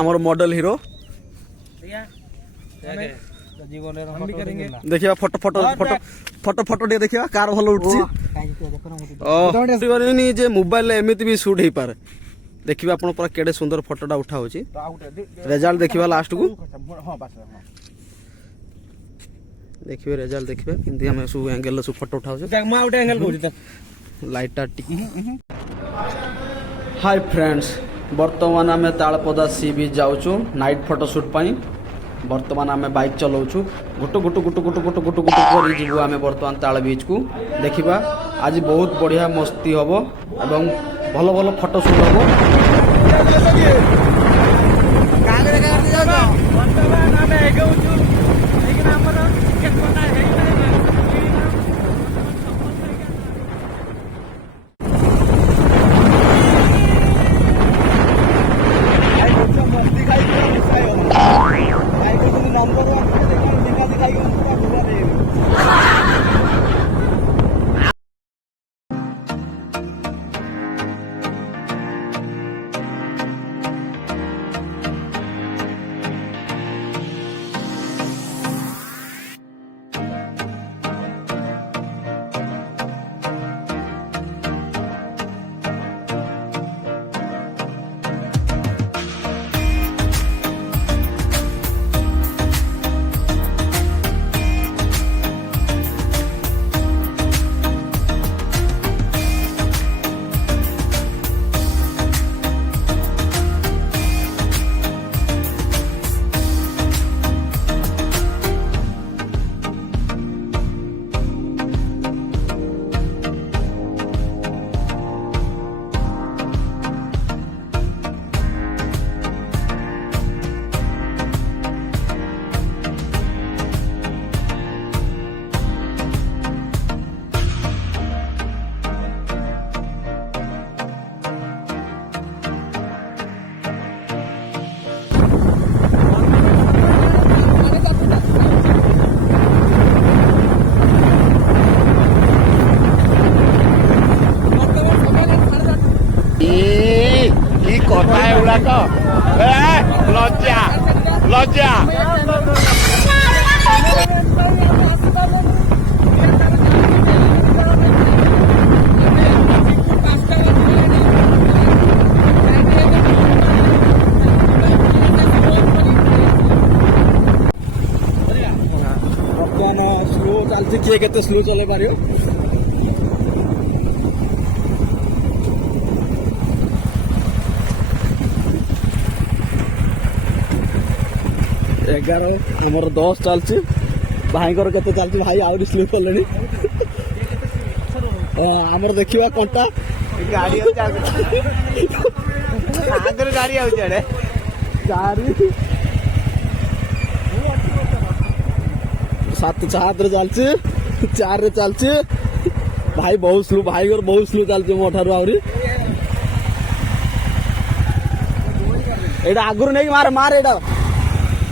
हमार model hero देखिए photo photo photo photo photo टे देखिए कार भल उठी जे मोबाइल एमती भी सुट हो पारे देखिए आप केड़े सुंदर फोटोटा उठा होची रिजल्ट देखिए लास्ट को देखिए रिजल्ट देखिए किंतु हम सब एंगल सब फोटो उठाऊ लाइट हाय फ्रेंड्स बर्तमान आम तालपदा सी बीच जाऊँ नाइट फोटोशूट पाई बर्तमान आम बाइक चलाऊँ गुटु गुटु गुटु गुटु गुटु गुटु गुटु कर जीवु आम बर्तमान ताल बीच को देखा आज बहुत बढ़िया मस्ती हम एवं भल भल फोटोशूट हम लज्जा लज्जा स्लो चलती किए के स्लो चले पार 11 आमर 10 चलती भाई के चलती भाई आउरी स्लीप कले आमर देखा कंटा गाड़ी गाड़ी सात चलती 4 रे चलती भाई बहुत स्लो भाई बहुत स्लो चलती मो ठार आहरी एटा आगुर नहीं मार मार एटा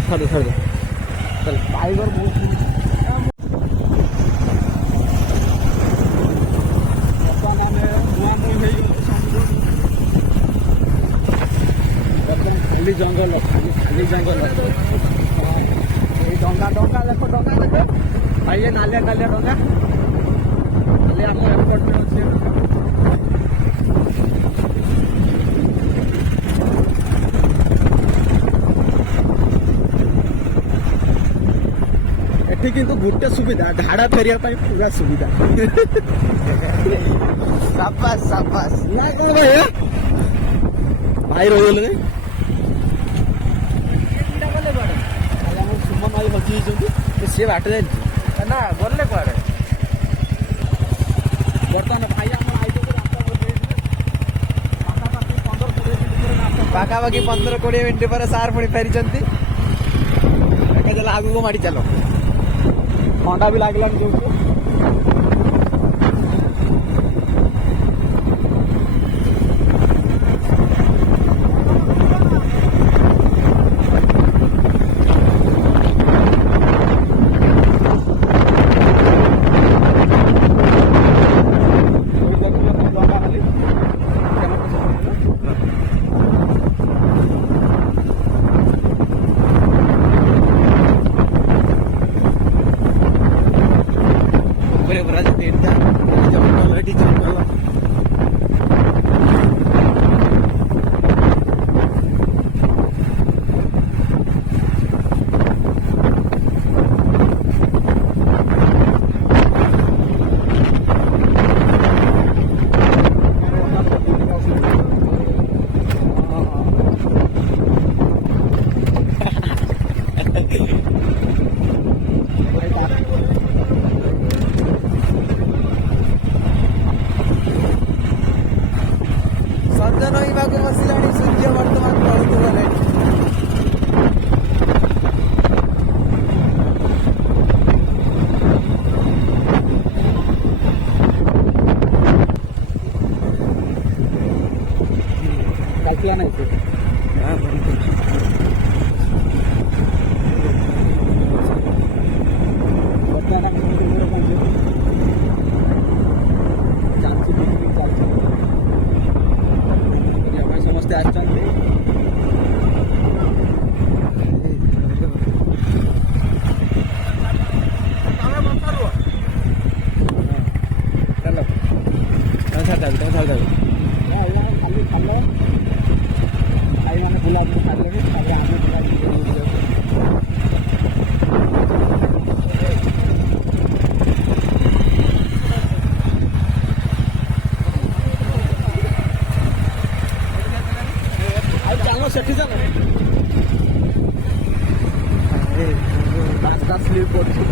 छाड़ छाड़ चल टाइगर बहुत खाली जंगल खाली जंगल डंगा डंगा देखो डंगा देखो भाई ये नालिया नालिया डंगा नालिया आम एयरपोर्ट में अच्छे किंतु गोटे सुविधा ढाड़ा फेरिया पूरा सुविधा साबास साबास ना कौन भाई भाई रही सुमन भाई हजी सी बाट जा ना गले कड़े बर्तमान भाई पाखापाखि 15-20 मिनट पर सार पुणी फेरी आगू माड़ी चलो ठंडा भी लगला ସମସ୍ତେ ଆସିଛନ୍ତି। ସେଠି ଚାଲ ରାସ୍ତା ସ୍ଲିପ୍ କରୁଛି।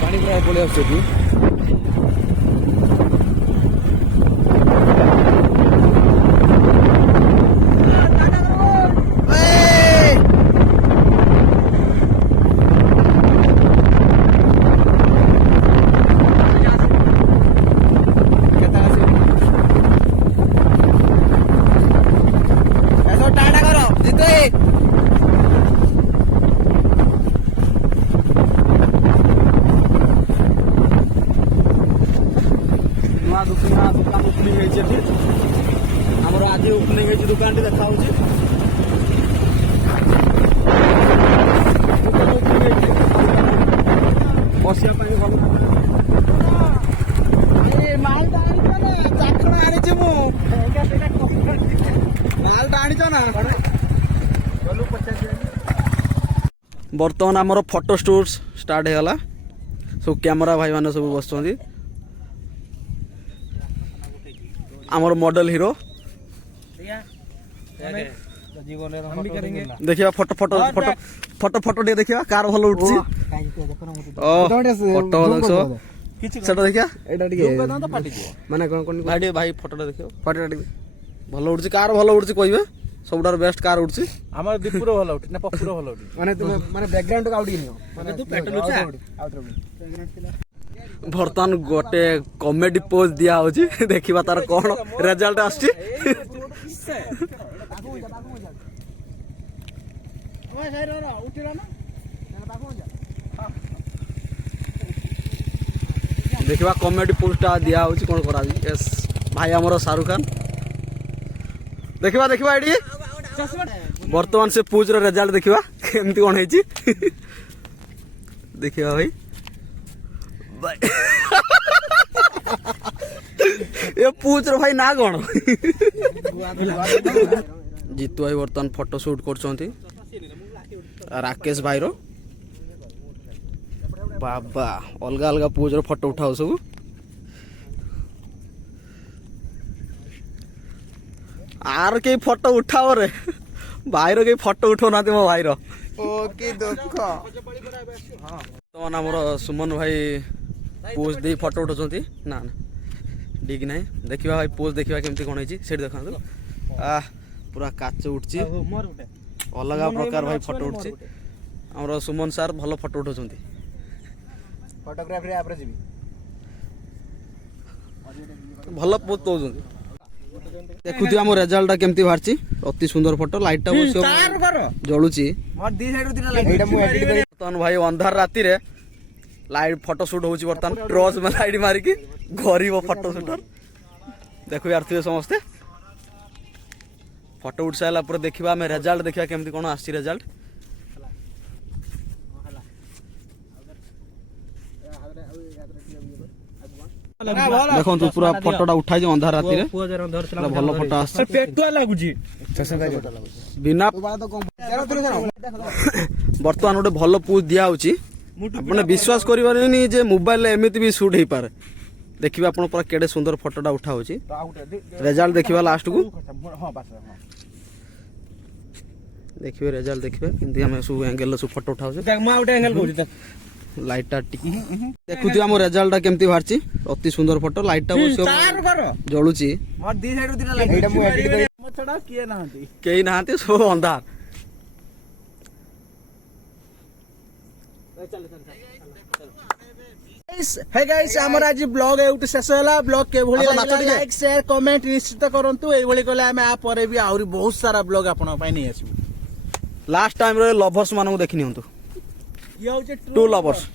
ପାଣି ପ୍ରାୟ ପଳେଇ ଆସୁଛି। दुकान ओपनिंग आमर आज ओपनिंग दुकान टी देखा बसिया भल चाखण आनी मालटा आनीच ना बर्तमान आमर फोटो स्टूट स्टार्ट होगा सब कैमरा भाई मैंने सब बस आमर मॉडल हीरो देखिए photo photo photo photo photo टे देखिए कार भल उठी फोटो देखिए माने भाई भाई फोटो देखियो फोटो भल उठी कार भल उठी कहबे सबटार बेस्ट कार उठी हमर दीपुर भल उठी ना पपुर भल उठी माने तुम माने बैकग्राउंड का आउट नियो माने तू पेटल उठा बर्तमान गोटे कॉमेडी पोज दिया होची देखिबा तार कोन रिजल्ट आछी देखिबा कॉमेडी पोस्टा दिया होची कोन करा यस भाई हमरो शाहरुख खान देखिबा देखिबा एडी वर्तमान से पूज रो रिजल्ट देखिबा केमती कोन हेची देखिबा भाई ये पूछ रो भाई ना कौन जीतू भाई बर्तमान फोटो शूट कर राकेश भाई रो बाबा अलग अलग पूज रो फोटो उठाओ सब आर के फोटो उठाओ रे भाई रो के फोटो उठो ना मो भाई रो ओके दुख तो हमर सुमन भाई पोज दे फोटो उठाउछंती ना ना ठीक नहीं देखिबा भाई पोज देखिबा केमती कोन होइची सेट देखा आ पूरा काच उठची अलग प्रकार भाई फोटो उठची हमर सुमन सर भलो फोटो उठाउछंती फोटोग्राफी आपरे जीबी भलो पोज दोछंती देखुती हम रिजल्ट केमती बाहरची अति सुंदर फोटो लाइट टा जळुची मोर दी साइड दिना लाइट एटा मु एडिट करी तन भाई अंधार राती रे लाइट फोटो शूट होची बर्तन ट्रॉस में लाइट मारी की गरीब फोटो शूटर देखो यार थे समस्ते फोटो उठ साइला पर देखिबा में रिजल्ट देखिबा केमती कोन आसी रिजल्ट देखो तू पूरा फोटोटा उठाई जो अंधार राती रे भलो फोटो आसी पेटुआ लागुची बिना बर्तमान गोटे भलो पोज दिया होची आपने विश्वास करिबानी जे मोबाइल एमिति भी शूट हे पारे देखिबा आपण पूरा केडे सुंदर फोटोटा उठा होची रिजल्ट देखिबा लास्ट को देखिबे रिजल्ट देखिबे किंतु हम सब एंगल से फोटो उठाउ देख मा आउट एंगल कहू लाइट टिकी देखुती हम रिजल्ट केमती बाहरची अति सुंदर फोटो लाइट टा जळुची मोर दी साइड दिना लाइट एटा मु एडिट करी छडा किए नाहंती केई नाहंती सब अंधार हे गाइस हमर आज ब्लॉग एउट शेष होला ब्लॉग के भली अच्छा, नाचो लागला ଟିକେ। लाइक शेयर कमेंट निश्चित करंतु एई भली कले हमें आ परे भी आउरी बहुत सारा ब्लॉग आपन पई नै आसीबु लास्ट टाइम रे लभर्स मानू देखि नियंतु ये होचे टू लवर्स